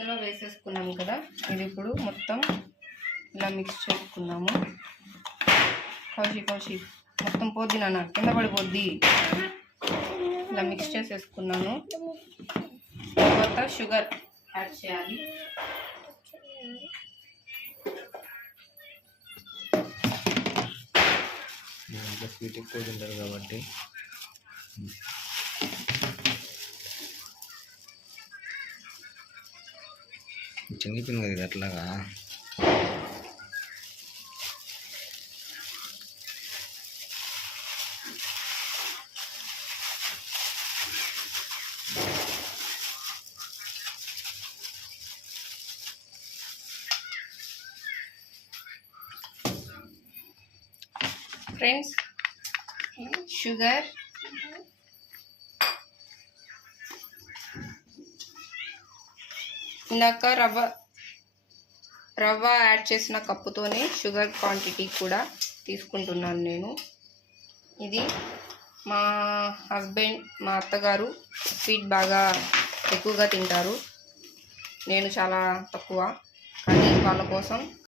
ఇందులో వేసేసుకున్నాము కదా, ఇది ఇప్పుడు మొత్తం ఇలా మిక్స్ చేసుకున్నాము. కౌశి మొత్తం పోద్ది నాన్న, కింద పడిపోద్ది. ఇలా మిక్స్ చేసేసుకున్నాను. తర్వాత షుగర్ యాడ్ చేయాలి. స్వీట్ ఎక్కువ తింటారు కాబట్టి చెంగిపోయింది కదా ఇది అట్లాగా. ఫ్రెండ్స్, షుగర్, ఇందాక రవ్వ యాడ్ చేసిన కప్పుతోనే షుగర్ క్వాంటిటీ కూడా తీసుకుంటున్నాను నేను. ఇది మా హస్బెండ్, మా అత్తగారు స్వీట్ బాగా ఎక్కువగా తింటారు, నేను చాలా తక్కువ. కానీ వాళ్ళ కోసం